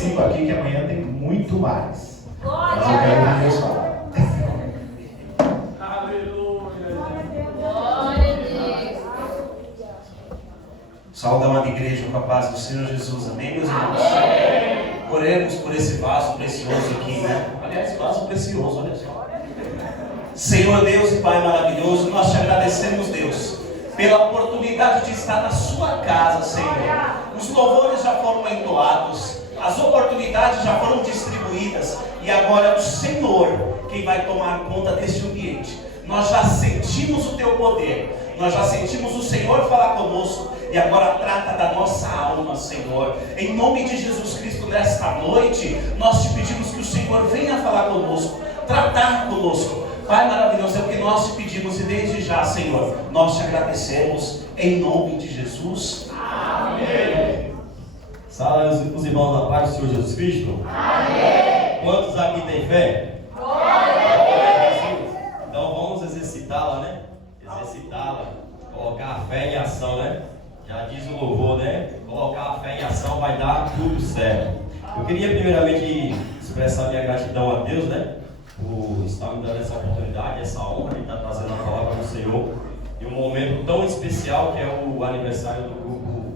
Cinco aqui que amanhã tem muito mais. Mas eu quero ver Deus falar. Saúde, amada igreja, com a paz do Senhor Jesus. Amém, meus irmãos? Oremos por esse vaso precioso aqui, né? Aliás, vaso precioso, olha só. Senhor Deus e Pai maravilhoso, nós te agradecemos, Deus, pela oportunidade de estar na sua casa, Senhor. Os louvores já foram entoados, as oportunidades já foram distribuídas, e agora é o Senhor quem vai tomar conta deste ambiente. Nós já sentimos o teu poder, nós já sentimos o Senhor falar conosco, e agora trata da nossa alma, Senhor. Em nome de Jesus Cristo, nesta noite, nós te pedimos que o Senhor venha falar conosco, tratar conosco. Pai maravilhoso, é o que nós te pedimos, e desde já, Senhor, nós te agradecemos, em nome de Jesus. Amém. Salve os irmãos da paz do Senhor Jesus Cristo. Amém. Quantos aqui têm fé? Então vamos exercitá-la, né? Exercitá-la, colocar a fé em ação, né? Já diz o louvor, né? Colocar a fé em ação vai dar tudo certo. Eu queria primeiramente expressar minha gratidão a Deus, né? Por estar me dando essa oportunidade, essa honra de estar trazendo a palavra do Senhor em um momento tão especial que é o aniversário do grupo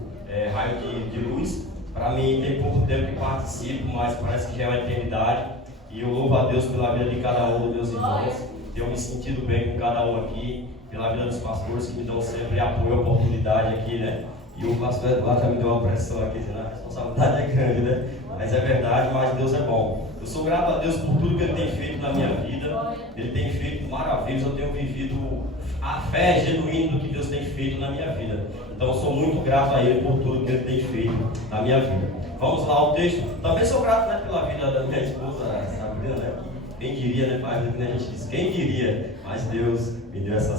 Raio de Luz. Para mim tem pouco tempo que participo, mas parece que já é uma eternidade, e eu louvo a Deus pela vida de cada um dos meus irmãos. Tenho me sentido bem com cada um aqui, pela vida dos pastores que me dão sempre apoio e oportunidade aqui, né? E o pastor Eduardo já me deu uma pressão aqui, dizendo a responsabilidade é grande, né? Mas é verdade, mas Deus é bom. Eu sou grato a Deus por tudo que Ele tem feito na minha vida. Ele tem feito maravilhas, eu tenho vivido a fé genuína do que Deus tem feito na minha vida. Então eu sou muito grato a Ele por tudo que Ele tem feito na minha vida. Vamos lá ao texto. Também sou grato, né, pela vida da minha esposa, Sabrina, né? Quem diria, né, pai? A gente diz, quem diria? Mas Deus me deu essa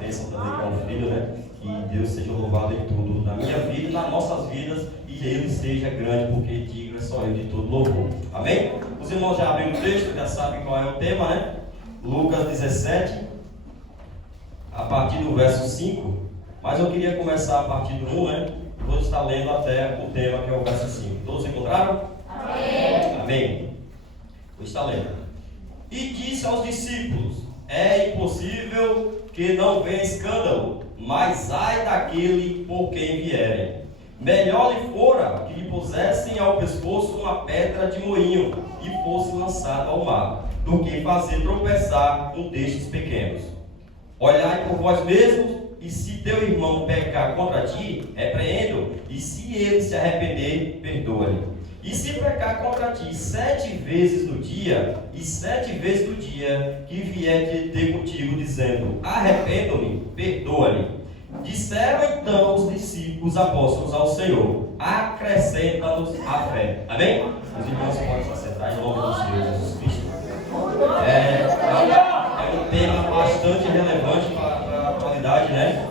bênção também com o filho, né? Que Deus seja louvado em tudo, na minha vida e nas nossas vidas, e Ele seja grande, porque digno é só Ele de todo louvor. Amém? Os irmãos já abriram o texto, já sabem qual é o tema, né? Lucas 17, a partir do verso 5. Mas eu queria começar a partir do 1, né? Vou estar lendo até o tema, que é o verso 5. Todos encontraram? Amém. Amém. Vou estar lendo. E disse aos discípulos: é impossível que não venha escândalo, mas ai daquele por quem vierem. Melhor lhe fora que lhe pusessem ao pescoço uma pedra de moinho e fosse lançado ao mar, do que fazer tropeçar um destes pequenos. Olhai por vós mesmos, e se teu irmão pecar contra ti, repreende-o, e se ele se arrepender, perdoa-lhe. E se pecar contra ti 7 vezes no dia, e 7 vezes no dia que vier ter contigo, dizendo: arrependo-me, perdoa-lhe. Disseram então os discípulos, os apóstolos ao Senhor: acrescenta-nos a fé. Amém? Os irmãos podem se assentar em nome do Senhor Jesus Cristo. É um tema bastante relevante para a atualidade, né?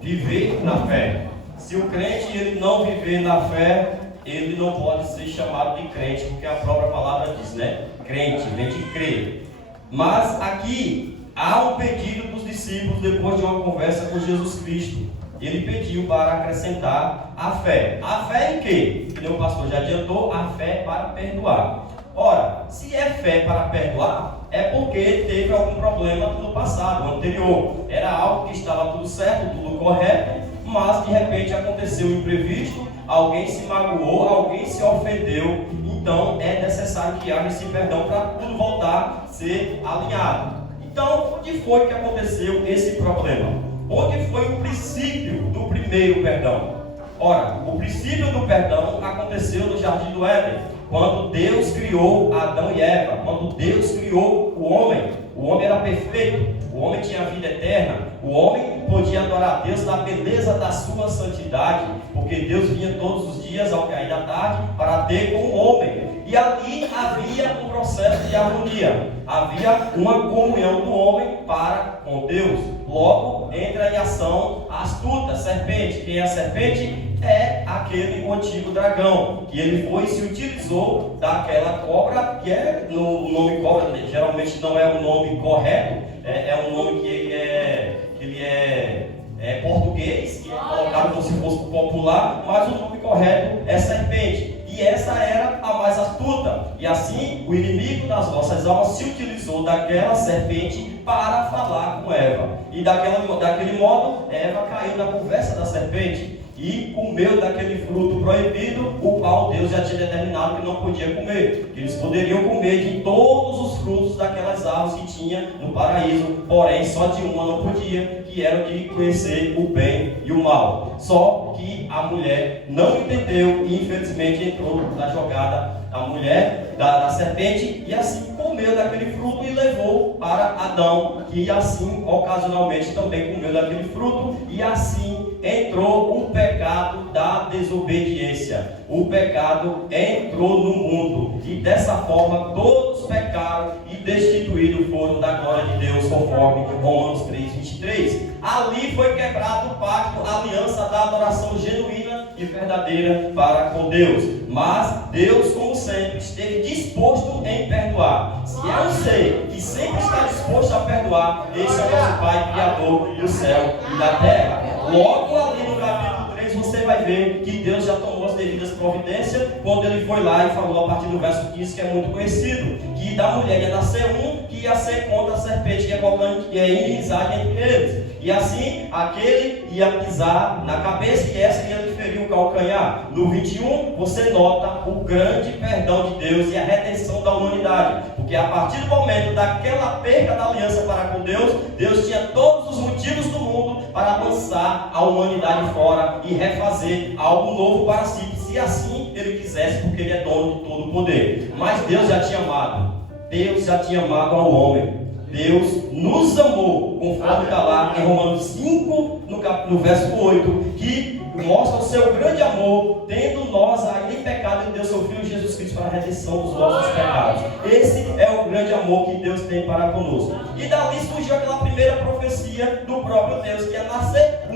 Viver na fé. Se o crente ele não viver na fé, ele não pode ser chamado de crente, porque a própria palavra diz, né? Crente, vem de crer. Mas aqui há um pedido dos discípulos depois de uma conversa com Jesus Cristo. Ele pediu para acrescentar a fé. A fé em quê? Que o pastor já adiantou, a fé para perdoar. Ora, se é fé para perdoar, é porque teve algum problema no passado, no anterior. Era algo que estava tudo certo, tudo correto, mas de repente aconteceu um imprevisto, alguém se magoou, alguém se ofendeu. Então é necessário que haja esse perdão para tudo voltar a ser alinhado. Então, onde foi que aconteceu esse problema? Onde foi o princípio do primeiro perdão? Ora, o princípio do perdão aconteceu no Jardim do Éden, quando Deus criou Adão e Eva, quando Deus criou o homem era perfeito, o homem tinha vida eterna, o homem podia adorar a Deus na beleza da sua santidade, porque Deus vinha todos os dias ao cair da tarde para ter com o homem, e ali havia um processo de harmonia, havia uma comunhão do homem para com Deus. Logo entra em ação a astuta serpente. Quem é a serpente? É aquele antigo dragão, que ele foi e se utilizou daquela cobra, que é o nome cobra, geralmente não é o nome correto, é um nome que ele é português, que é colocado como se fosse popular, mas o nome correto é serpente. e essa era a mais astuta. E assim, o inimigo das nossas almas se utilizou daquela serpente para falar com Eva. E daquele modo, Eva caiu na conversa da serpente e comeu daquele fruto proibido, o qual Deus já tinha determinado que não podia comer. Que eles poderiam comer de todos os frutos daquelas árvores que tinha no paraíso, porém só de uma não podia, que era o de conhecer o bem e o mal. Só que a mulher não entendeu e infelizmente entrou na jogada a mulher da serpente e assim comeu daquele fruto e levou para Adão, que assim ocasionalmente também comeu daquele fruto, e assim entrou o pecado da desobediência. O pecado entrou no mundo e dessa forma todos pecaram e destituídos foram da glória de Deus, conforme Romanos 3:23. Ali foi quebrado o pacto, a aliança da adoração genuína e verdadeira para com Deus. Mas Deus, como sempre, esteve disposto em perdoar. Se é um ser que sempre está disposto a perdoar, esse é o nosso Pai Criador do céu e da terra. Logo ali no capítulo 3 você vai ver que Deus já tomou as devidas providências quando ele foi lá e falou a partir do verso 15, que é muito conhecido, que da mulher ia nascer um que ia ser contra a serpente, que é inimizade entre eles. E assim, aquele ia pisar na cabeça e essa ia lhe ferir o calcanhar. No 21, você nota o grande perdão de Deus e a redenção da humanidade. Porque a partir do momento daquela perda da aliança para com Deus, Deus tinha todos os motivos do mundo para lançar a humanidade fora e refazer algo novo para si, se assim ele quisesse, porque ele é dono de todo o poder. Mas Deus já tinha amado. Deus já tinha amado ao homem. Deus nos amou, conforme está lá em Romanos 5, no verso 8, que mostra o seu grande amor, tendo nós ainda em pecado, ele deu seu Filho Jesus Cristo para a redenção dos nossos pecados. Esse é o grande amor que Deus tem para conosco. E dali surgiu aquela primeira profecia do próprio Deus, que ia nascer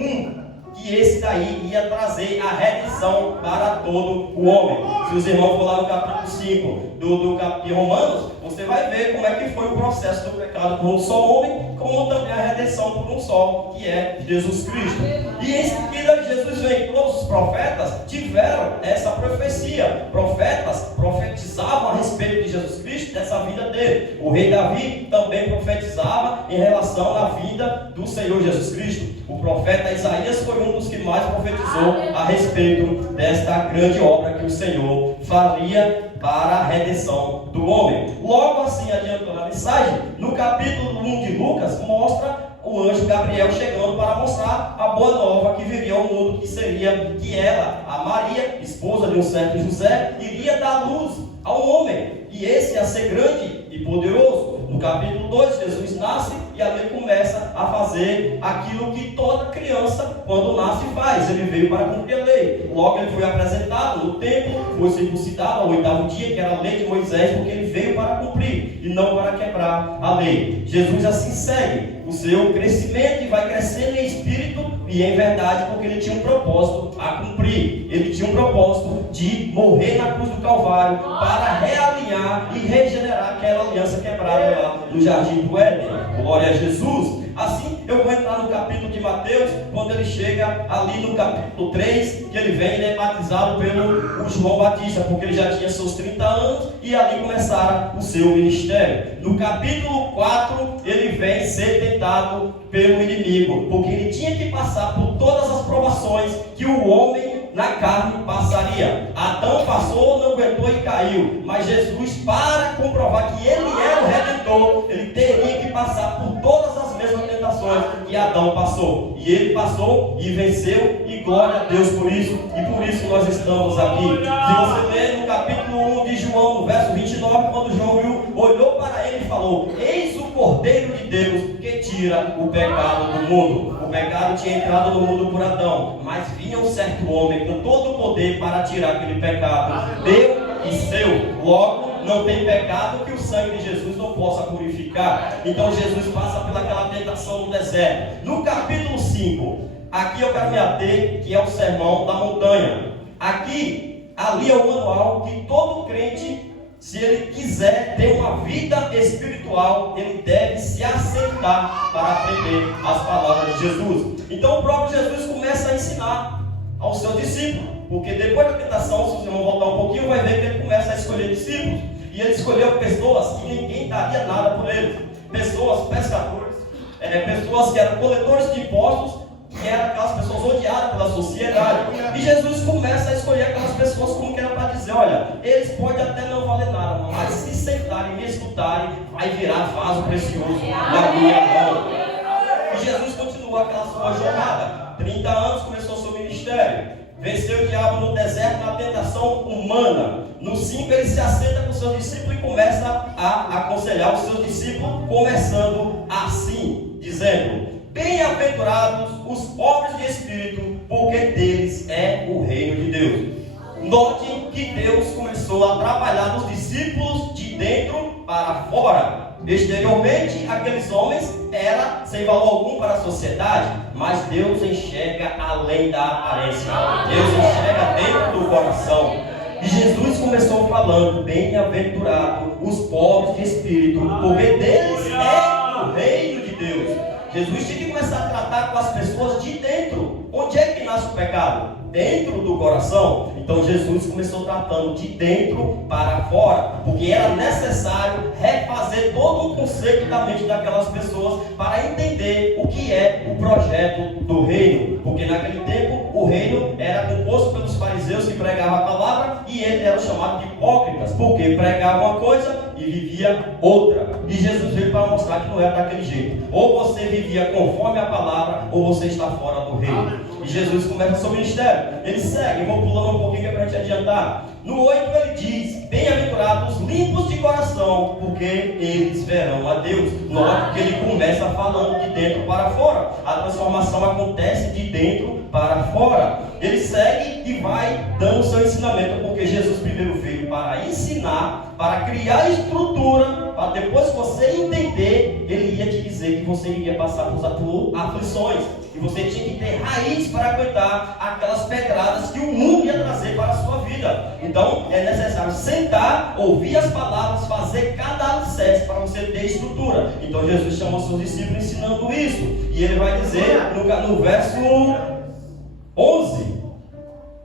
que esse daí ia trazer a redenção para todo o homem. Se os irmãos for lá no capítulo 5 de Romanos, você vai ver como é que foi o processo do pecado por um só homem, como também a redenção por um só, que é Jesus Cristo. E em seguida Jesus vem. Todos os profetas tiveram essa profecia. Profetas profetizavam a respeito de Jesus Cristo, dessa vida dele. O rei Davi também profetizava em relação à vida do Senhor Jesus Cristo. O profeta Isaías foi um dos que mais profetizou a respeito desta grande obra que o Senhor faria para a redenção do homem. Logo assim, adiantando a mensagem, no capítulo 1 de Lucas, mostra o anjo Gabriel chegando para mostrar a boa nova que viria ao mundo, que seria que ela, a Maria, esposa de um certo José, iria dar luz ao homem, e esse ia ser grande e poderoso. No capítulo 2, Jesus nasce e ali ele começa a fazer aquilo que toda criança, quando nasce, faz. Ele veio para cumprir a lei. Logo ele foi apresentado no templo, foi circuncidado ao 8º dia, que era a lei de Moisés, porque ele veio para cumprir e não para quebrar a lei. Jesus assim segue o seu crescimento e vai crescendo em espírito e em verdade, porque ele tinha um propósito a cumprir. Ele tinha um propósito de morrer na cruz do Calvário para realinhar e regenerar aquela aliança quebrada lá no jardim do Éden. Glória a Jesus. Assim, eu vou entrar no capítulo de Mateus, quando ele chega ali no capítulo 3, que ele vem e é batizado pelo João Batista, porque ele já tinha seus 30 anos e ali começara o seu ministério. No capítulo 4, ele vem ser tentado pelo inimigo, porque ele tinha que passar por todas as provações que o homem na carne passaria. Adão passou, não aguentou e caiu, mas Jesus, para comprovar que ele era o Redentor, ele teria que passar por todas as mesmas tentações que Adão passou, e ele passou e venceu, e glória a Deus por isso, e por isso nós estamos aqui. Se você ler no capítulo 1 de João, no verso 29, quando João olhou para ele e falou: eis o Cordeiro de Deus que tira o pecado do mundo. O pecado tinha entrado no mundo por Adão, mas vinha um certo homem com todo o poder para tirar aquele pecado, meu e seu. Logo, não tem pecado que o sangue de Jesus não possa purificar. Então Jesus passa pelaquela tentação no deserto. No capítulo 5, aqui eu quero me ater, que é o sermão da montanha. Ali é o manual que todo crente, se ele quiser ter uma vida espiritual, ele deve se aceitar para aprender as palavras de Jesus. Então o próprio Jesus começa a ensinar aos seus discípulos. Porque depois da tentação, se vocês vão voltar um pouquinho, vai ver que ele começa a escolher discípulos. E ele escolheu pessoas que ninguém daria nada por eles. Pessoas, pescadores, pessoas que eram coletores de impostos, que eram aquelas pessoas odiadas pela sociedade. E Jesus começa a escolher aquelas pessoas como que era para dizer, olha, eles podem até não valer nada, mas se sentarem e me escutarem, vai virar vaso precioso na minha mão. E Jesus continua aquela sua jornada. 30 anos começou o seu ministério. Venceu o diabo no deserto na tentação humana. No 5 ele se assenta com seus discípulos e começa a aconselhar os seus discípulos, começando assim, dizendo: bem-aventurados os pobres de espírito, porque deles é o reino de Deus. Note que Deus começou a trabalhar nos discípulos de dentro para fora. Exteriormente, aqueles homens eram sem valor algum para a sociedade, mas Deus enxerga além da aparência. Deus enxerga dentro do coração. E Jesus começou falando: bem-aventurado os pobres de espírito, porque deles é o reino de Deus. Jesus tinha que começar a tratar com as pessoas de dentro. Onde é que nasce o pecado? Dentro do coração. Então Jesus começou tratando de dentro para fora, porque era necessário refazer todo o conceito da mente daquelas pessoas para entender o que é o projeto do reino. Porque naquele tempo o reino era composto pelos fariseus que pregavam a palavra, e eles eram chamados de hipócritas, porque pregavam uma coisa e vivia outra. E Jesus veio para mostrar que não era daquele jeito. Ou você vivia conforme a palavra, ou você está fora do reino. E Jesus começa o seu ministério. Ele segue, vou pulando um pouquinho que é para a gente adiantar. No 8 ele diz: bem-aventurados os limpos de coração, porque eles verão a Deus. Note que ele começa falando de dentro para fora. A transformação acontece de dentro para fora. Ele segue e vai dando o seu ensinamento, porque Jesus primeiro veio para ensinar, para criar estrutura, para depois que você entender, ele ia te dizer que você iria passar por aflições, e você tinha que ter raiz para aguentar aquelas pedradas que o mundo ia trazer para a sua vida. Então é necessário sentar, ouvir as palavras, fazer cada alicerce para você ter estrutura. Então Jesus chamou seus discípulos ensinando isso, e ele vai dizer no verso 11: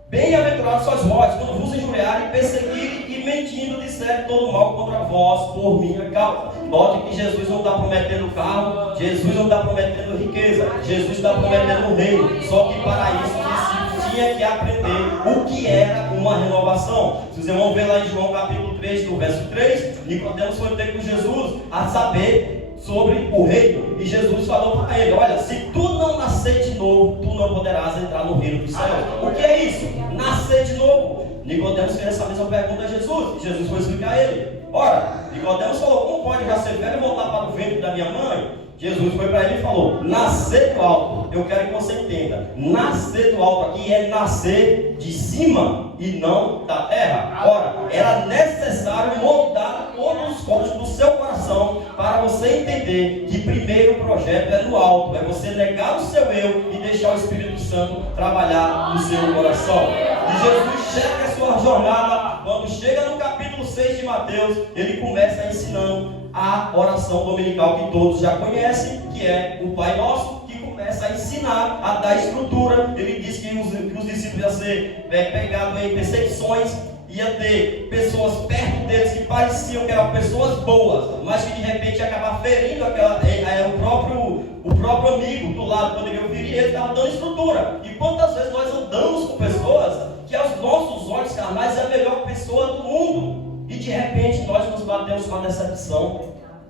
bem-aventurados sois vós, quando vos injuriarem, perseguirem e mentindo disserem todo mal contra vós por minha causa. Note que Jesus não está prometendo carro, Jesus não está prometendo riqueza, Jesus está prometendo o reino. Só que para isso os discípulos tinham que aprender o que era uma renovação. Vocês vão ver lá em João capítulo 3, no verso 3, Nicodemos foi ter com Jesus a saber sobre o reino, e Jesus falou para ele: olha, se tu não nascer de novo, tu não poderás entrar no reino dos céus. O que é isso? Nascer de novo. Nicodemos fez essa mesma pergunta a Jesus, e Jesus foi explicar a ele. Ora, Nicodemos falou: como pode já ser velho e voltar para o ventre da minha mãe? Jesus foi para ele e falou: nascer do alto. Eu quero que você entenda, nascer do alto aqui é nascer de cima e não da terra. Ora, era necessário moldar todos os códigos do seu coração para você entender que primeiro o projeto é no alto, é você negar o seu eu e deixar o Espírito Santo trabalhar no seu coração. E Jesus chega a sua jornada, quando chega no capítulo 6 de Mateus, ele começa ensinando a oração dominical que todos já conhecem, que é o Pai Nosso, que começa a ensinar, a dar estrutura. Ele diz que os discípulos iam ser pegados em perseguições, ia ter pessoas perto deles que pareciam que eram pessoas boas, mas que de repente ia acabar ferindo o próprio amigo do lado. Quando ele ouviria, ele estava dando estrutura. E quantas vezes nós andamos com pessoas que aos nossos olhos carnais é a melhor pessoa do mundo, e de repente nós nos batemos com a decepção,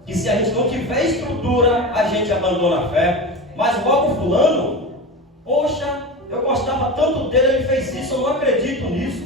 que se a gente não tiver estrutura, a gente abandona a fé. Mas logo fulano, poxa, eu gostava tanto dele, ele fez isso, eu não acredito nisso.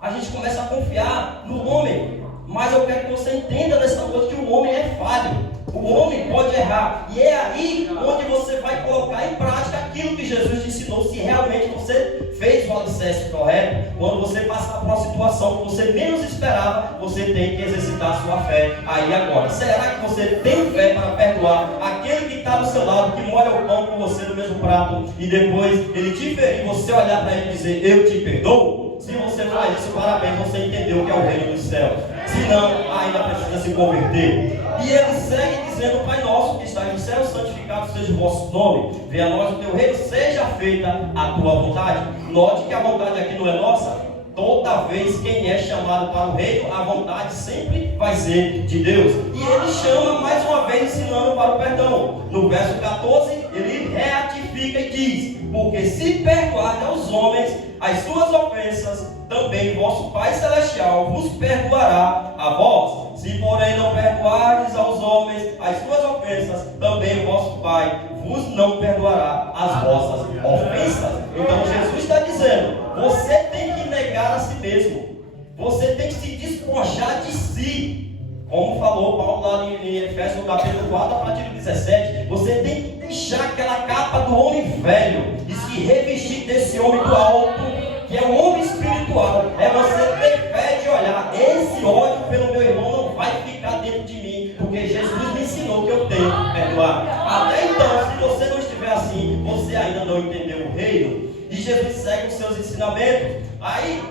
A gente começa a confiar no homem. Mas eu quero que você entenda nessa noite que o homem é falho. O homem pode errar. E é aí onde você vai colocar em prática aquilo que Jesus te ensinou. Se realmente você fez o alicerce correto, quando você passar por uma situação que você menos esperava, você tem que exercitar a sua fé. Aí agora, será que você tem fé para perdoar aquele que está do seu lado, que molha o pão com você no mesmo prato, e depois ele te ferir, você olhar para ele e dizer: eu te perdoo? Se você faz isso, parabéns, você entendeu o que é o reino dos céus. Se não, ainda precisa se converter. E ele segue dizendo: Pai nosso que estás no céu, santificado seja o vosso nome. Venha a nós o teu reino, seja feita a tua vontade. Note que a vontade aqui não é nossa. Toda vez quem é chamado para o reino, a vontade sempre vai ser de Deus. E ele chama mais uma vez ensinando para o perdão. No verso 14, ele reatifica e diz: porque se perdoardes aos homens as suas ofensas, também vosso Pai Celestial vos perdoará a vós. Se porém não perdoardes aos homens as suas ofensas, também vosso Pai vos não perdoará as vossas ofensas. Então Jesus está dizendo: você tem que negar a si mesmo. Você tem que se despojar de si. Como falou Paulo lá em Efésios no capítulo 4, a partir do 17. Você tem que deixar aquela capa do homem velho e se revestir desse homem do alto, que é o homem espiritual. É você ter fé de olhar: esse ódio pelo meu irmão não vai ficar dentro de mim, porque Jesus me ensinou que eu tenho que perdoar. Até então, se você não estiver assim, você ainda não entendeu o reino. E Jesus segue os seus ensinamentos. Aí,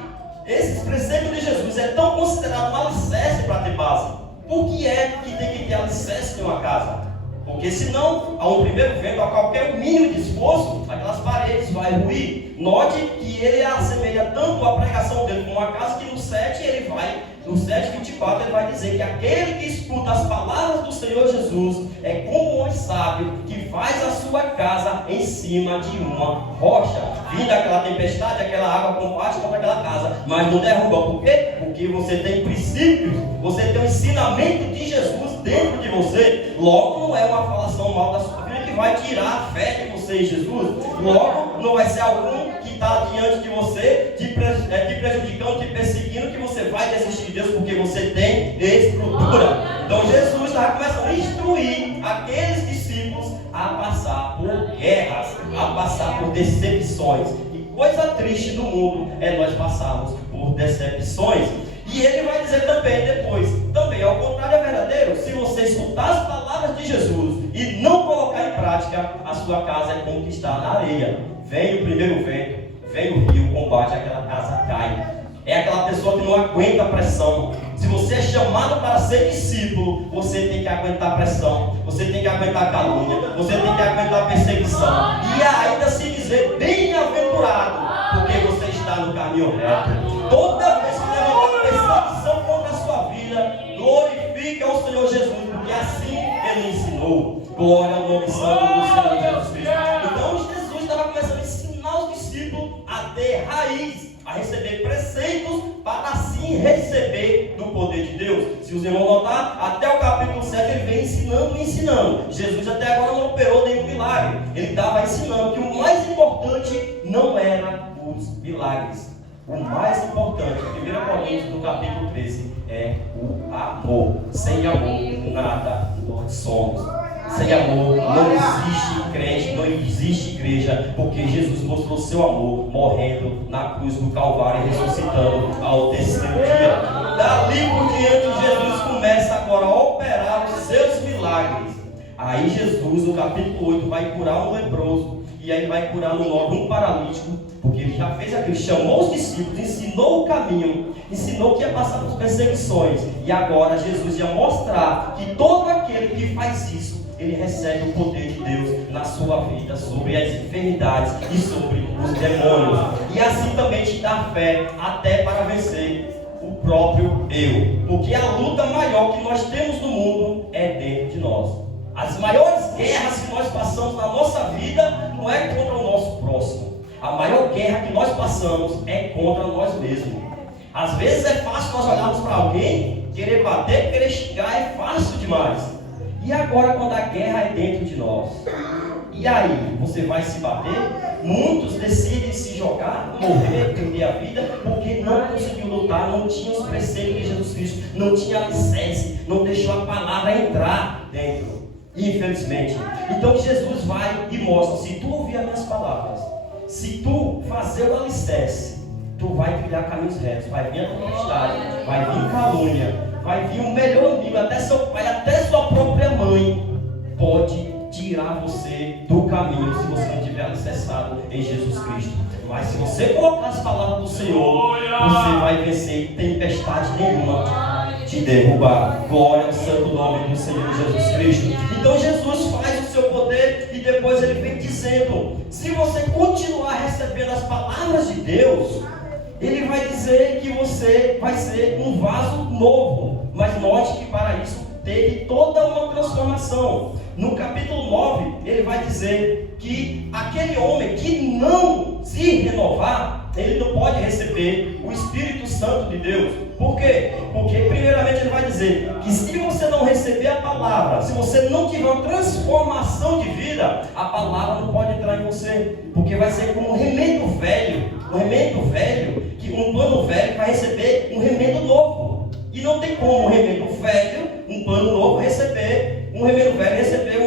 esses preceitos de Jesus é tão considerado um alicerce para ter base. Por que é que tem que ter alicerce em uma casa? Porque senão, a um primeiro vento, a qualquer mínimo de esforço, aquelas paredes vão ruir. Note que ele assemelha tanto a pregação dele com uma casa, que no 7 ele vai, no 7:24 ele vai dizer que aquele que escuta as palavras do Senhor Jesus é como um homem sábio que faz a sua casa em cima de uma rocha. Vinda aquela tempestade, aquela água combate contra aquela casa, mas não derruba. Por quê? Porque você tem princípios, você tem o ensinamento de Jesus dentro de você. Logo, não é uma falação mal da sua vida que vai tirar a fé de você em Jesus. Logo, não vai ser algum que está diante de você, te prejudicando, te perseguindo, que você vai desistir de Deus, porque você tem estrutura. Então Jesus estava começando a instruir aqueles discípulos a passar por guerras, a passar por decepções. E coisa triste do mundo é nós passarmos por decepções. E ele vai dizer também depois: também ao contrário é verdadeiro, se você escutar as palavras de Jesus e não colocar em prática, a sua casa é como que está na areia. Vem o primeiro vento, vem o rio, combate, aquela casa cai. É aquela pessoa que não aguenta a pressão. Se você é chamado para ser discípulo, você tem que aguentar a pressão, você tem que aguentar a calúnia, você tem que aguentar a perseguição, e ainda se dizer bem-aventurado, porque você está no caminho reto. Toda vez que levantar uma perseguição contra a sua vida, glorifique ao Senhor Jesus, porque assim Ele ensinou. Glória ao nome santo do Senhor Jesus Cristo. Então Jesus estava começando a ensinar os discípulos a ter raiz, a receber preceitos, para assim receber do poder de Deus. Se os irmãos notar, até o capítulo 7 ele vem ensinando e ensinando. Jesus até agora não operou nenhum milagre. Ele estava ensinando que o mais importante não era os milagres. O mais importante, 1 Coríntios no capítulo 13, é o amor. Sem amor, nada nós somos. Sem amor não existe crente, não existe igreja, porque Jesus mostrou seu amor morrendo na cruz do Calvário e ressuscitando ao terceiro dia. Dali por diante, Jesus começa agora a operar os seus milagres. Aí Jesus, no capítulo 8, vai curar um leproso, e aí vai curar no 9 um paralítico, porque ele já fez aquilo, chamou os discípulos, ensinou o caminho, ensinou que ia passar por perseguições, e agora Jesus ia mostrar que todo aquele que faz isso, ele recebe o poder de Deus na sua vida, sobre as enfermidades e sobre os demônios. E assim também te dá fé até para vencer o próprio eu. Porque a luta maior que nós temos no mundo é dentro de nós. As maiores guerras que nós passamos na nossa vida não é contra o nosso próximo. A maior guerra que nós passamos é contra nós mesmos. Às vezes é fácil nós olharmos para alguém, querer bater, querer xingar, é fácil demais. E agora quando a guerra é dentro de nós? E aí, você vai se bater? Muitos decidem se jogar, morrer, perder a vida, porque não conseguiu lutar, não tinha os preceitos de Jesus Cristo, não tinha alicerce, não deixou a palavra entrar dentro. Infelizmente. Então Jesus vai e mostra: se tu ouvir as minhas palavras, se tu fazer o alicerce, tu vai trilhar caminhos retos, vai vir a tempestade, vai vir calúnia, vai vir o melhor amigo, até seu pai, até sua própria mãe pode tirar você do caminho se você não tiver alicerçado em Jesus Cristo. Mas se você colocar as palavras do Senhor, você vai vencer tempestade nenhuma te derrubar. Glória ao santo nome do Senhor Jesus Cristo. Então Jesus faz o seu poder e depois ele vem dizendo: se você continuar recebendo as palavras de Deus, ele vai dizer que você vai ser um vaso novo. Mas note que para isso teve toda uma transformação. No capítulo 9, ele vai dizer que aquele homem que não se renovar, ele não pode receber o Espírito Santo de Deus. Por quê? Porque primeiramente ele vai dizer que se você não receber a palavra, se você não tiver uma transformação de vida, a palavra não pode entrar em você, porque vai ser como um remendo velho, que um pano velho vai receber um remendo novo. E não tem como um remendo velho, um pano novo receber um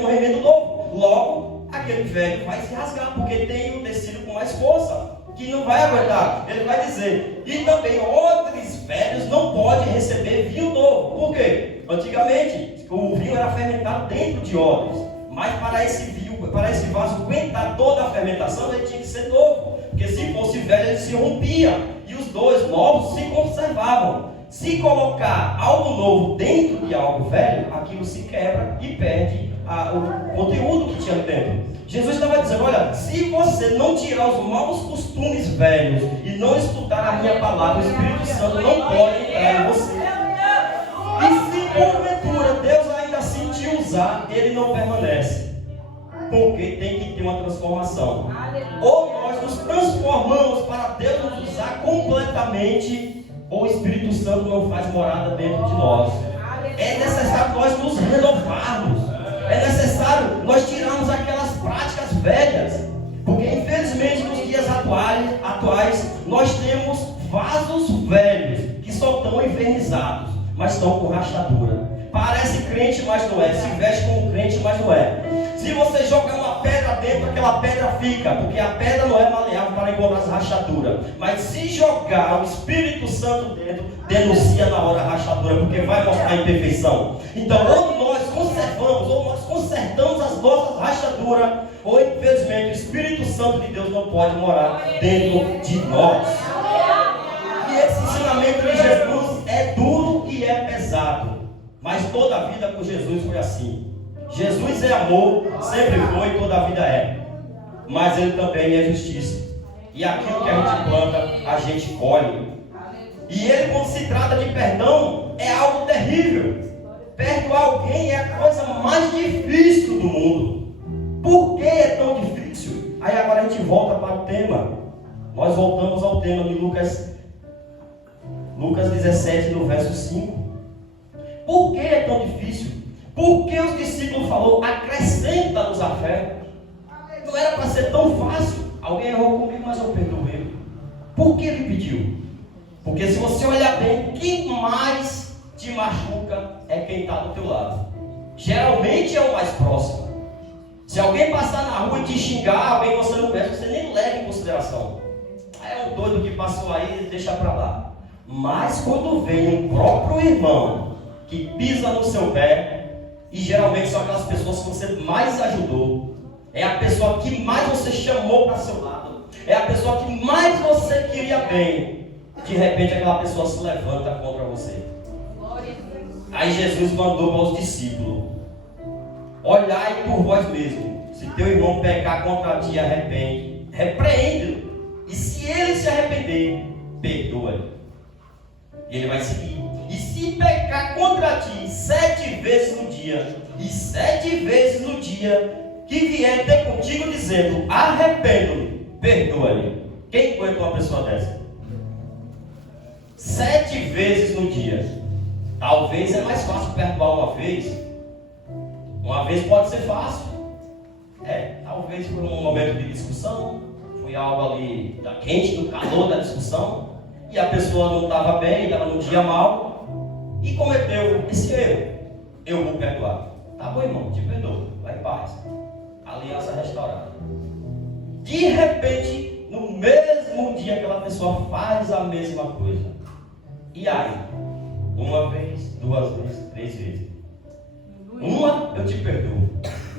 remendo novo. Logo, aquele velho vai se rasgar, porque tem um tecido com mais força, que não vai aguentar. Ele vai dizer: e também outros velhos não podem receber vinho novo. Por quê? Antigamente, o vinho era fermentado dentro de odres, mas para esse vaso aguentar toda a fermentação, ele tinha que ser novo, porque se fosse velho, ele se rompia, e os dois novos se conservavam. Se colocar algo novo dentro de algo velho, aquilo se quebra e perde o conteúdo que tinha dentro. Jesus estava dizendo: olha, se você não tirar os maus costumes velhos e não escutar a minha palavra, o Espírito Santo não pode entrar em você. E se porventura Deus ainda assim te usar, ele não permanece, porque tem que ter uma transformação. Ou nós nos transformamos para Deus nos usar completamente, ou o Espírito Santo não faz morada dentro de nós. É necessário nós nos renovarmos. É necessário nós tirarmos aquelas práticas velhas. Porque infelizmente nos dias atuais nós temos vasos velhos que só estão envernizados, mas estão com rachadura. Parece crente, mas não é. Se veste como crente, mas não é. Se você jogar uma pedra dentro, aquela pedra fica, porque a pedra não é maleável para encontrar as rachaduras. Mas se jogar o Espírito Santo dentro, denuncia na hora a rachadura, porque vai mostrar a imperfeição. Então, ou nós conservamos, ou nós consertamos as nossas rachaduras, ou infelizmente o Espírito Santo de Deus não pode morar dentro de nós. E esse ensinamento de Jesus é duro e é pesado. Mas toda a vida com Jesus foi assim. Jesus é amor, sempre foi e toda a vida é. Mas ele também é justiça. E aquilo que a gente planta, a gente colhe. E ele, quando se trata de perdão, é algo terrível. Perdoar alguém é a coisa mais difícil do mundo. Por que é tão difícil? Aí agora a gente volta para o tema. Nós voltamos ao tema de Lucas 17, no verso 5. Por que é tão difícil? Porque os discípulos falaram: acrescenta-nos a fé. Não era para ser tão fácil. Alguém errou comigo, mas eu perdoo ele. Por que ele pediu? Porque se você olhar bem, quem mais te machuca é quem está do teu lado. Geralmente é o mais próximo. Se alguém passar na rua e te xingar, alguém que você não conhece, você nem leva em consideração. É um doido que passou aí, deixa para lá. Mas quando vem um próprio irmão que pisa no seu pé, e geralmente são aquelas pessoas que você mais ajudou, é a pessoa que mais você chamou para seu lado, é a pessoa que mais você queria bem, de repente aquela pessoa se levanta contra você. Aí Jesus mandou para os discípulos: olhai por vós mesmos, se teu irmão pecar contra ti, arrepende, repreende-o, e se ele se arrepender, perdoa-lhe. E ele vai seguir: e se pecar contra ti 7 vezes no dia, e 7 vezes no dia que vier ter contigo dizendo: arrependo-me, perdoa-lhe. Quem aguenta uma pessoa dessa? 7 vezes no dia. Talvez é mais fácil perdoar uma vez. Uma vez pode ser fácil. Talvez por um momento de discussão, foi algo ali da quente, do calor da discussão, e a pessoa não estava bem, estava num dia mal, e cometeu esse erro. Eu vou perdoar. Tá bom, irmão, te perdoo, vai em paz. Aliança restaurada. De repente, no mesmo dia, aquela pessoa faz a mesma coisa. E aí? Uma vez, 2 vezes, 3 vezes. Uma eu te perdoo,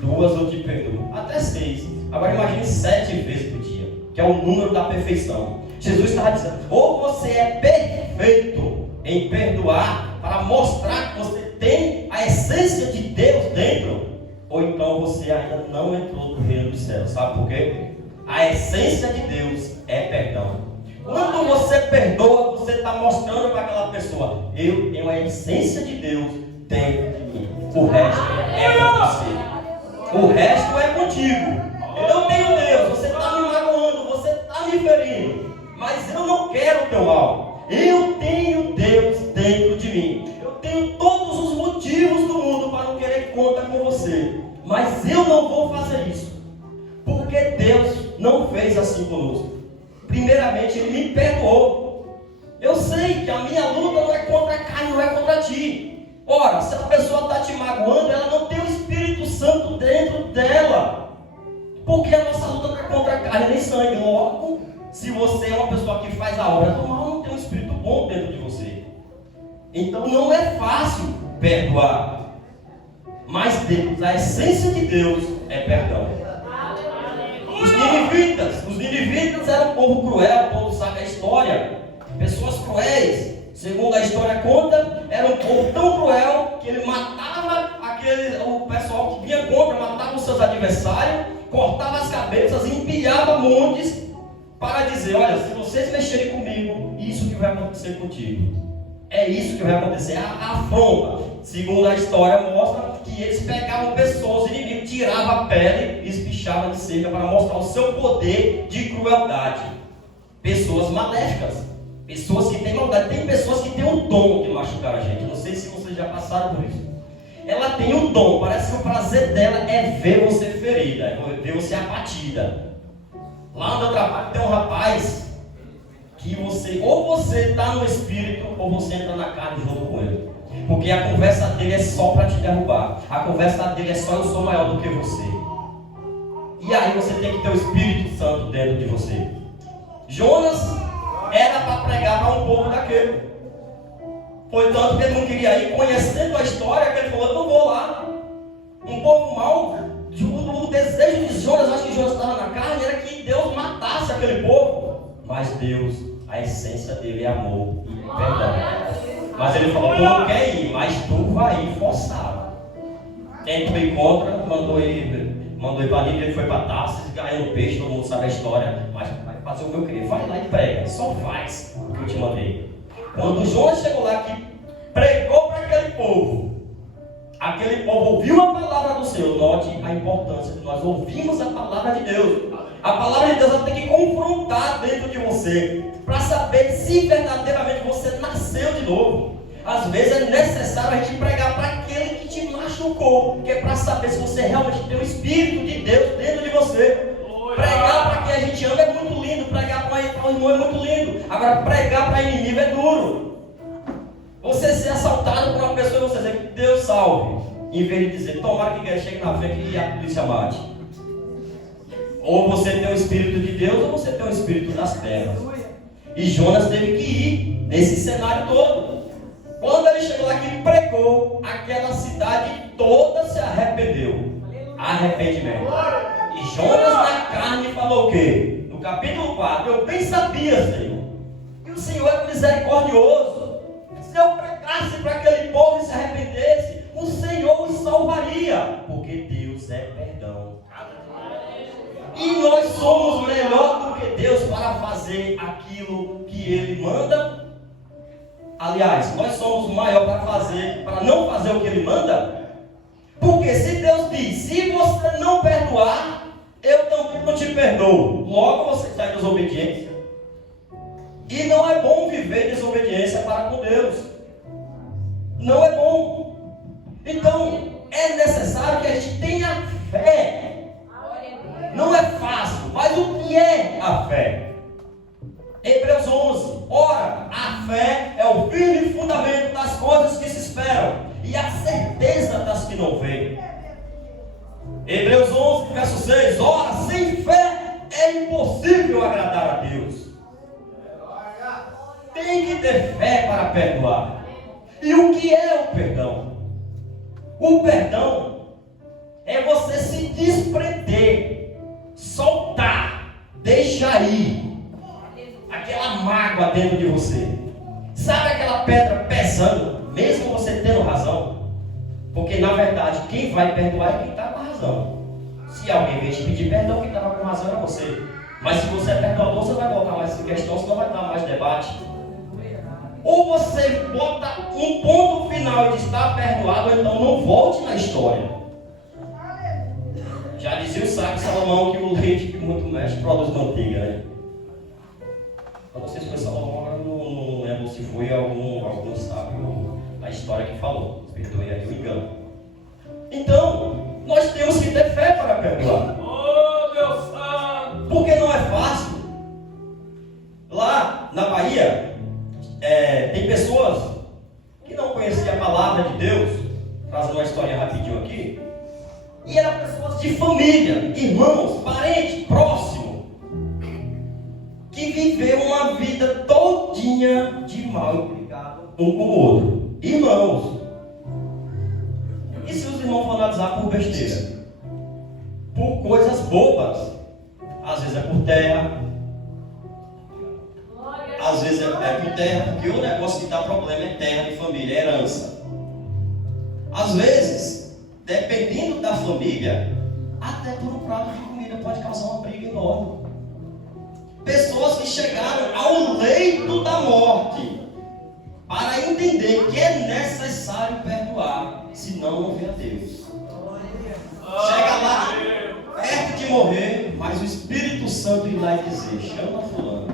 2 eu te perdoo, até 6. Agora imagine 7 vezes por dia, que é o número da perfeição. Jesus estava dizendo: ou você é perfeito em perdoar para para mostrar que você tem a essência de Deus dentro, ou então você ainda não entrou no reino dos céus. Sabe por quê? A essência de Deus é perdão. Quando você perdoa, você está mostrando para aquela pessoa: eu tenho a essência de Deus dentro de mim. O resto é com você. O resto é contigo. Eu tenho Deus, você está me magoando, você está me ferindo, mas eu não quero o teu mal. Eu tenho Deus dentro de mim. Eu tenho todos os motivos do mundo para não querer conta com você, mas eu não vou fazer isso, porque Deus não fez assim conosco. Primeiramente, Ele me perdoou. Eu sei que a minha luta não é contra a carne, não é contra ti. Ora, se a pessoa está te magoando, ela não tem o Espírito Santo dentro dela, porque a nossa luta não é contra a carne nem sangue. Logo, se você é uma pessoa que faz a obra do mal, não tem um Espírito bom dentro de você. Então não é fácil perdoar, mas Deus, a essência de Deus é perdão. Os ninivitas eram um povo cruel. O povo sabe a história, pessoas cruéis. Segundo a história conta, era um povo tão cruel que ele matava o pessoal que vinha contra, matava os seus adversários, cortava as cabeças e empilhava montes para dizer: olha, se vocês mexerem comigo, isso que vai acontecer contigo. É isso que vai acontecer, a afronta. Segundo a história mostra que eles pegavam pessoas, inimigos, tiravam a pele e espichavam de cerca para mostrar o seu poder de crueldade. Pessoas maléficas, pessoas que têm maldade. Tem pessoas que têm o dom de machucar a gente. Não sei se vocês já passaram por isso. Ela tem o dom, parece que o prazer dela é ver você ferida, é ver você abatida. Lá onde eu trabalho tem um rapaz que você está no espírito ou você entra na carne junto com ele, porque a conversa dele é só para te derrubar. A conversa dele é só: eu sou maior do que você. E aí você tem que ter o Espírito Santo dentro de você. Jonas era para pregar para um povo daquele. Foi tanto que ele não queria ir. Conhecendo a história, que ele falou: eu não vou lá. Um povo mau. O desejo de Jonas, acho que Jonas estava na carne, era que Deus matasse aquele povo. Mas Deus, a essência dele é amor e perdão. Mas ele falou: tu não quer ir, mas tu vai ir forçado. Quem tu encontra, mandou ir para Nínive, ele foi para Tarsis, ganhou um peixe, todo mundo sabe a história. Mas vai fazer o que eu queria, vai lá e prega, só faz o que eu te mandei. Quando Jonas chegou lá, que pregou para aquele povo ouviu a palavra do Senhor. Note a importância de nós ouvirmos a palavra de Deus. A palavra de Deus, ela tem que confrontar dentro de você, para saber se verdadeiramente você nasceu de novo. Às vezes é necessário a gente pregar para aquele que te machucou, que é para saber se você realmente tem o Espírito de Deus dentro de você. Pregar para quem a gente ama é muito lindo, pregar para o irmão é muito lindo. Agora, pregar para inimigo é duro. Você ser assaltado por uma pessoa e você dizer que Deus salve, em vez de dizer: tomara que chegue na frente e a polícia mate. Ou você tem o Espírito de Deus, ou você tem o Espírito das trevas. E Jonas teve que ir nesse cenário todo. Quando ele chegou lá que pregou, aquela cidade toda se arrependeu. Arrependimento. E Jonas na carne falou o quê? No capítulo 4: eu bem sabia, Senhor, que o Senhor é misericordioso. Se eu pregasse para aquele povo e se arrependesse, o Senhor os salvaria, porque Deus é perdão. E nós somos melhor do que Deus para fazer aquilo que Ele manda. Aliás, nós somos maior para não fazer o que Ele manda. Porque se Deus diz: se você não perdoar, eu também não te perdoo. Logo você está em desobediência. E não é bom viver desobediência para com Deus. Não é bom. Então, é necessário que a gente tenha fé. Não é fácil, mas o que é a fé? Hebreus 11. Ora, a fé é o firme fundamento das coisas que se esperam e a certeza das que não veem. Hebreus 11, verso 6. Ora, sem fé é impossível agradar a Deus. Tem que ter fé para perdoar. E o que é o perdão? O perdão é você se desprender, soltar, deixar ir aquela mágoa dentro de você. Sabe aquela pedra pesando? Mesmo razão. Porque na verdade quem vai perdoar é quem está com a razão. Se alguém vem te pedir perdão, quem estava com razão era você. Mas se você é perdoador, você vai botar mais questão, senão vai dar mais debate. Ou você bota um ponto final e diz está perdoado, ou então não volte na história. Já dizia o sábio Salomão que o leite que muito mexe produz manteiga, né? Para vocês foi Salomão, agora não lembro se foi algum sábio a história que falou. Perdoe aí o engano. Então, nós temos que ter fé para perdoar. Oh, Deus Santo! Porque não é fácil. Lá na Bahia, tem pessoas que não conheciam a palavra de Deus, trazendo uma história rapidinho aqui, e eram pessoas de família, irmãos, parentes, próximos, que viveram uma vida todinha de mal implicado um com o outro. Irmãos. E se os irmãos for analisar por besteira? Por coisas bobas. Às vezes é por terra. Às vezes é por terra, porque o negócio que dá problema é terra de família, é herança. Às vezes, dependendo da família, até por um prato de comida pode causar uma briga enorme. Pessoas que chegaram ao leito da morte para entender que é necessário perdoar, senão não vê a Deus. Chega lá, perto de morrer, mas o Espírito Santo ir lá e dizer: chama fulano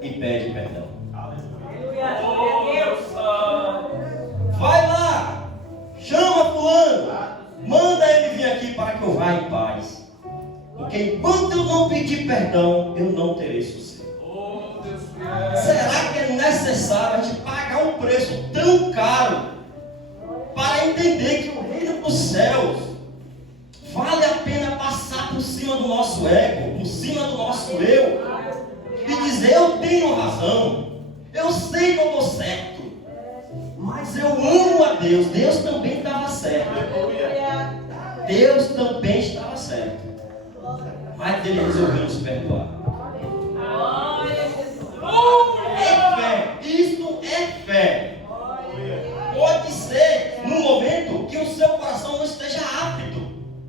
e pede perdão. Oh, Deus Santo! Vai lá, chama fulano, manda ele vir aqui para que eu vá em paz. Porque enquanto eu não pedir perdão, eu não terei sossego. Oh, Deus Santo! Será que é necessário a gente pagar um preço tão caro para entender que o reino dos céus vale a pena passar por cima do nosso ego, por cima do nosso eu, e dizer: eu tenho razão, eu sei que eu estou certo, mas eu amo a Deus. Deus também estava certo. Deus também estava certo, mas Ele resolveu nos perdoar. É fé, isto é fé. Pode ser no momento que o seu coração não esteja apto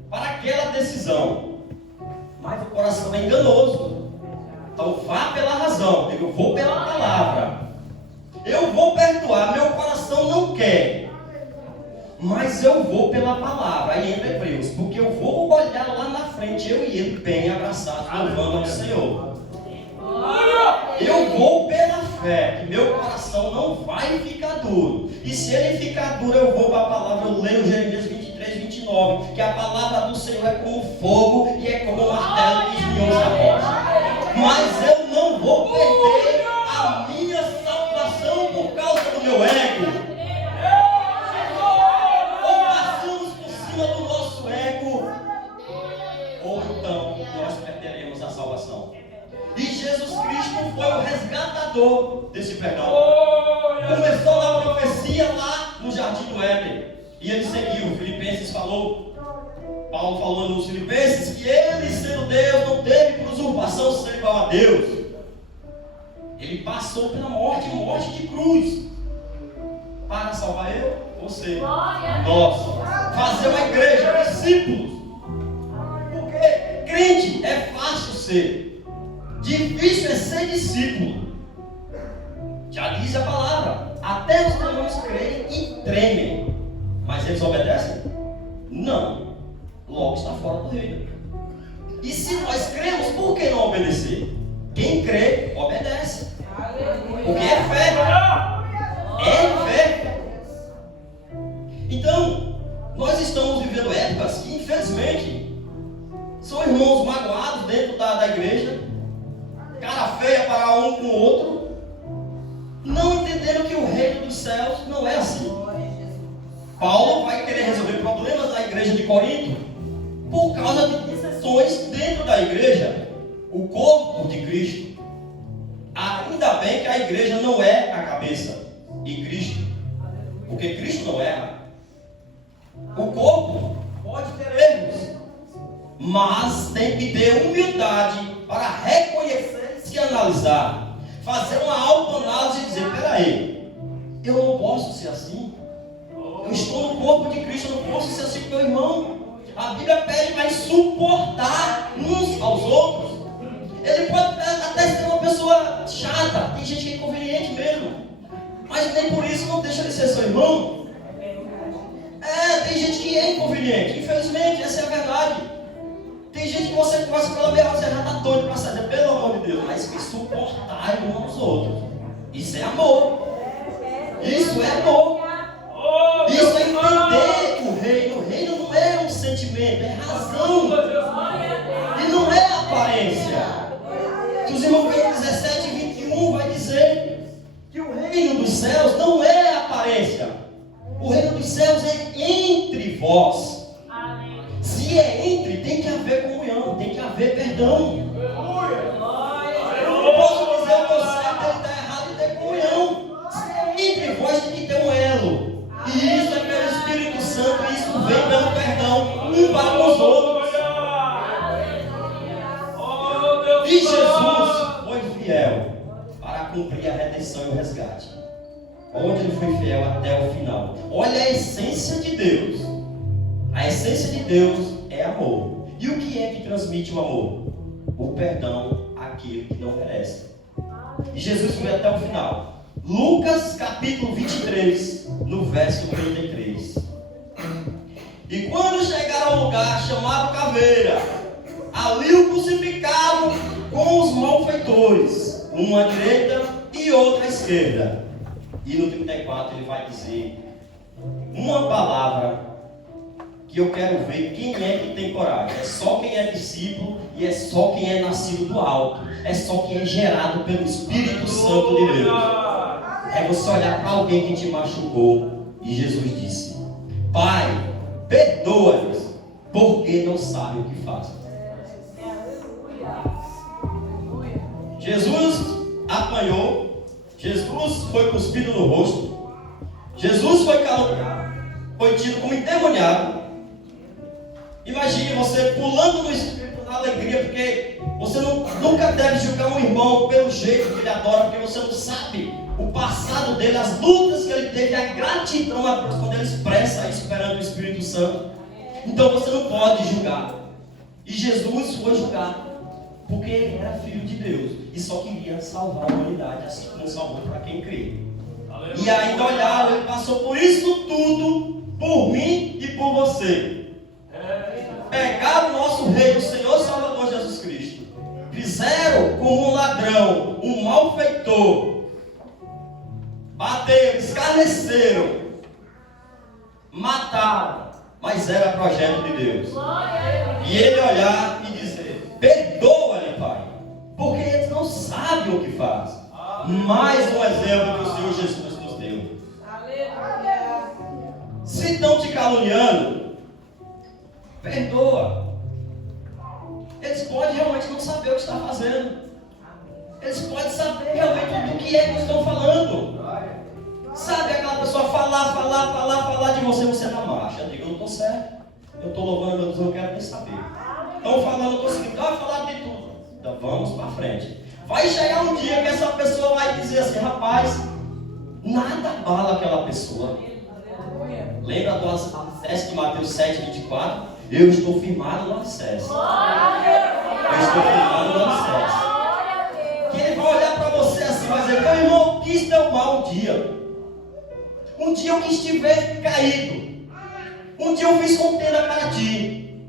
para aquela decisão, mas o coração é enganoso. Então vá pela razão. Eu vou pela palavra. Eu vou perdoar. Meu coração não quer, mas eu vou pela palavra. Aí entra Hebreus, porque eu vou olhar lá na frente, eu e ele bem abraçados, louvando ao Senhor. Eu vou pela fé, que meu coração não vai ficar duro. E se ele ficar duro, eu vou para a palavra. Eu leio Jeremias 23, 29, que a palavra do Senhor é como fogo e é como um martelo que esmiuça a rocha. Mas eu não vou perder a minha salvação por causa do meu ego. Ou passamos por cima do nosso ego, ou então nós perderemos a salvação. E Jesus Cristo foi o resgatador desse perdão. Começou na profecia lá no Jardim do Éden, e ele seguiu. Filipenses falou, Paulo falou nos Filipenses, que ele, sendo Deus, não teve por usurpação ser igual a Deus. Ele passou pela morte de cruz, para salvar eu, você, nós. Fazer uma igreja, discípulos. Porque crente é fácil ser, difícil é ser discípulo. Já diz a palavra: até os demônios creem e tremem. Mas eles obedecem? Não. Logo está fora do reino. E se nós cremos, por que não obedecer? Quem crê, obedece. Porque é fé. É fé. Então, nós estamos vivendo épocas que, infelizmente, são irmãos magoados dentro da igreja, cara feia para um com o outro, não entendendo que o reino dos céus não é assim. Paulo vai querer resolver problemas da igreja de Corinto por causa de dissensões dentro da igreja, o corpo de Cristo. Ainda bem que a igreja não é a cabeça e Cristo, porque Cristo não erra. O corpo pode ter erros, mas tem que ter humildade para reconhecer e se analisar, fazer uma autoanálise e dizer: peraí, eu não posso ser assim, Eu estou no corpo de Cristo, eu não posso ser assim com meu irmão. A Bíblia pede para suportar uns aos outros. Ele pode até ser uma pessoa chata, tem gente que é inconveniente mesmo, mas nem por isso não deixa de ser seu irmão. Tem gente que é inconveniente, infelizmente, essa é a verdade. Tem gente que você conversa pela meia hora, você já está doido para sair, pelo amor de Deus, mas que suportar uns aos outros. Isso é amor. Isso é amor. Isso é entender o reino. O reino não é um sentimento, é razão. E não é aparência. Os irmãos em 17 e 21 vai dizer que o reino dos céus não é aparência. O reino dos céus é entre vós. Se é entre, tem que haver comunhão, tem que haver perdão. Eu não posso dizer eu estou certo, ele está errado e ter comunhão. Se é entre vós, tem que ter um elo. E isso é pelo Espírito Santo, e isso vem pelo perdão, um para com os outros. E Jesus foi fiel para cumprir a redenção e o resgate. Onde ele foi fiel até o final. Olha a essência de Deus. A essência de Deus é amor. E o que é que transmite o amor? O perdão àquele que não merece. E Jesus foi até o final. Lucas capítulo 23, no verso 33. E quando chegaram ao lugar chamado Caveira, ali o crucificaram com os malfeitores, uma à direita e outra à esquerda. E no 34 ele vai dizer uma palavra que eu quero ver quem é que tem coragem. É só quem é discípulo e é só quem é nascido do alto. É só quem é gerado pelo Espírito Santo de Deus. É você olhar para alguém que te machucou e Jesus disse: Pai, perdoa-lhes, porque não sabem o que fazem. Jesus apanhou, Jesus foi cuspido no rosto, Jesus foi caluniado, foi tido como endemoniado. Imagine você pulando no Espírito na alegria, porque você nunca deve julgar um irmão pelo jeito que ele adora, porque você não sabe o passado dele, as lutas que ele teve, a gratidão a Deus quando ele expressa isso perante o Espírito Santo. Então você não pode julgar. E Jesus foi julgado porque ele era filho de Deus e só queria salvar a humanidade, assim como salvou para quem crê. E ainda olharam, ele passou por isso tudo, por mim e por você. Pegaram o nosso rei, o Senhor Salvador Jesus Cristo, fizeram como um ladrão, um malfeitor, bateram, escarneceram, mataram, mas era projeto de Deus. E ele olhar e dizer: perdoa-lhe, Pai, porque eles não sabem o que fazem. Mais um exemplo que o Senhor Jesus nos deu. Se estão te caluniando, perdoa. Eles podem realmente não saber o que está fazendo. Eles podem saber realmente do que é que estão falando. Sabe aquela pessoa falar de você, você na marcha. Eu digo: eu não estou certo. Eu estou louvando a Deus, eu não quero nem saber. Estão falando, eu estou seguindo, vai falar de tudo. Então vamos para frente. Vai chegar um dia que essa pessoa vai dizer assim: rapaz, nada abala aquela pessoa. Lembra do alicerce de Mateus 7, 24? Eu estou firmado no alicerce. Eu estou firmado no alicerce. Que ele vai olhar para você assim, vai dizer: meu irmão, quis teu mal um dia. Um dia eu quis te ver caído. Um dia eu fiz contenda para ti.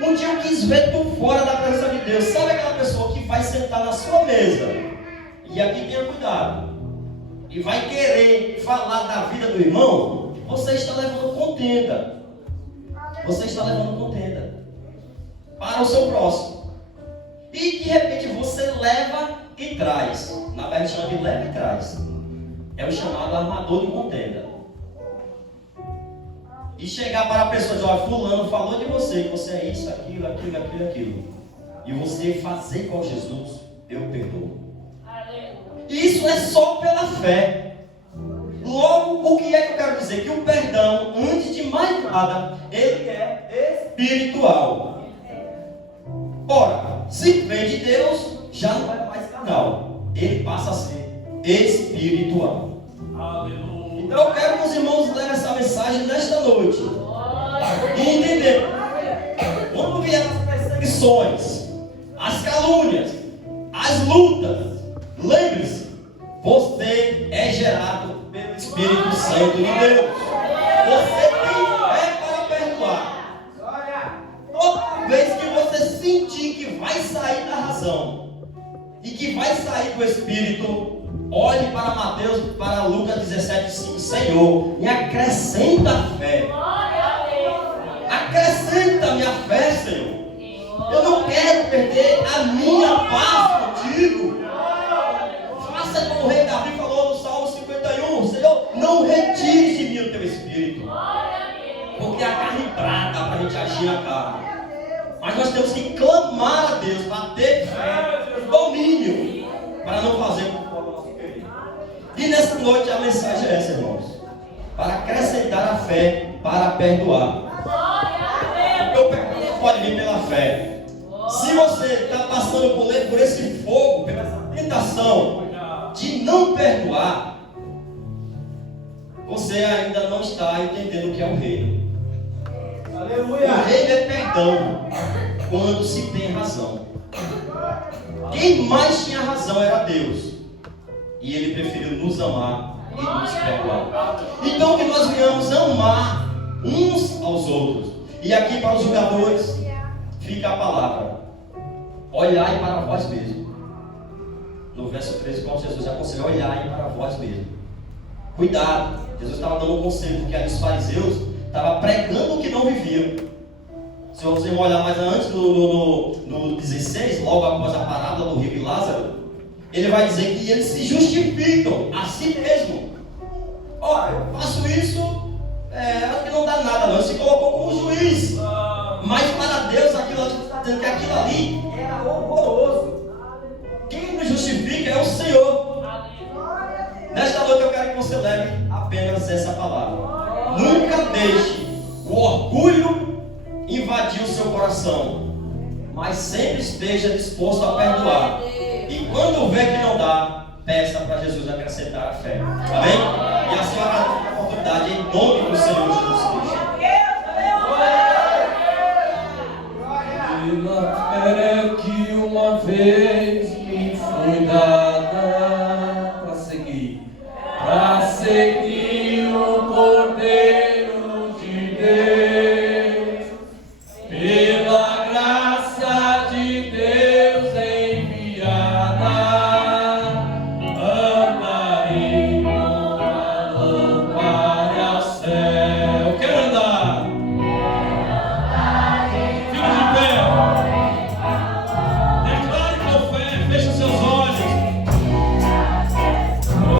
Um dia eu quis ver tu fora da presença de Deus. Sabe aquela pessoa que vai sentar na sua mesa, e aqui tenha cuidado, e vai querer falar da vida do irmão? Você está levando contenda. Você está levando contenda para o seu próximo. E de repente você leva e traz. Na verdade chama de leva e traz. É o chamado armador de contenda. E chegar para a pessoa e dizer: olha, fulano falou de você, que você é isso, aquilo. E você fazer igual Jesus: eu perdoo. Isso é só pela fé. Logo, o que é que eu quero dizer? Que o perdão, antes de mais nada, ele é espiritual. Ora, se vem de Deus, já não é mais carnal. Ele passa a ser espiritual. Aleluia. Então eu quero que os irmãos levem essa mensagem nesta noite. E entender. Quando vier as perseguições, as calúnias, as lutas, lembre-se, você é gerado pelo Espírito Santo de Deus. Você tem fé para perdoar. Toda vez que você sentir que vai sair da razão e que vai sair do Espírito, olhe para Mateus, para Lucas 17:5. Senhor, me acrescenta a fé. Acrescenta minha fé, Senhor. Eu não quero perder a minha paz contigo. Faça como o rei Davi falou no Salmo 51. Senhor, não retire de mim o teu Espírito. Porque a carne brada para a gente agir na carne. Mas nós temos que clamar a Deus para ter fé, domínio, para não fazer o nosso querido. E nessa noite a mensagem é essa, irmãos. Para acrescentar a fé, para perdoar. Porque o perdão só pode vir pela fé. Se você está passando por esse fogo, pela essa tentação de não perdoar, você ainda não está entendendo o que é o reino. Aleluia. O reino é perdão quando se tem razão. Quem mais tinha razão era Deus. E Ele preferiu nos amar e nos perdoar. Então que nós venhamos amar uns aos outros. E aqui para os jogadores fica a palavra: olhai para vós mesmos. No verso 13, como Jesus aconselha, olhai para vós mesmos. Cuidado, Jesus estava dando um conselho, porque os fariseus estavam pregando o que não viviam. Se você olhar mais antes, no 16, logo após a parábola do rico e Lázaro, ele vai dizer que eles se justificam a si mesmo. Olha, eu faço isso, acho que não dá nada não. Ele se colocou como juiz. Mas para Deus, aquilo está dizendo que aquilo ali era horroroso. Quem nos justifica é o Senhor. Nesta noite eu quero que você leve apenas essa palavra. Nunca deixe o orgulho invadir o seu coração, mas sempre esteja disposto a perdoar. E quando vê que não dá, peça para Jesus acrescentar a fé. Amém? E assim eu agradeço a oportunidade em nome do Senhor Jesus Cristo.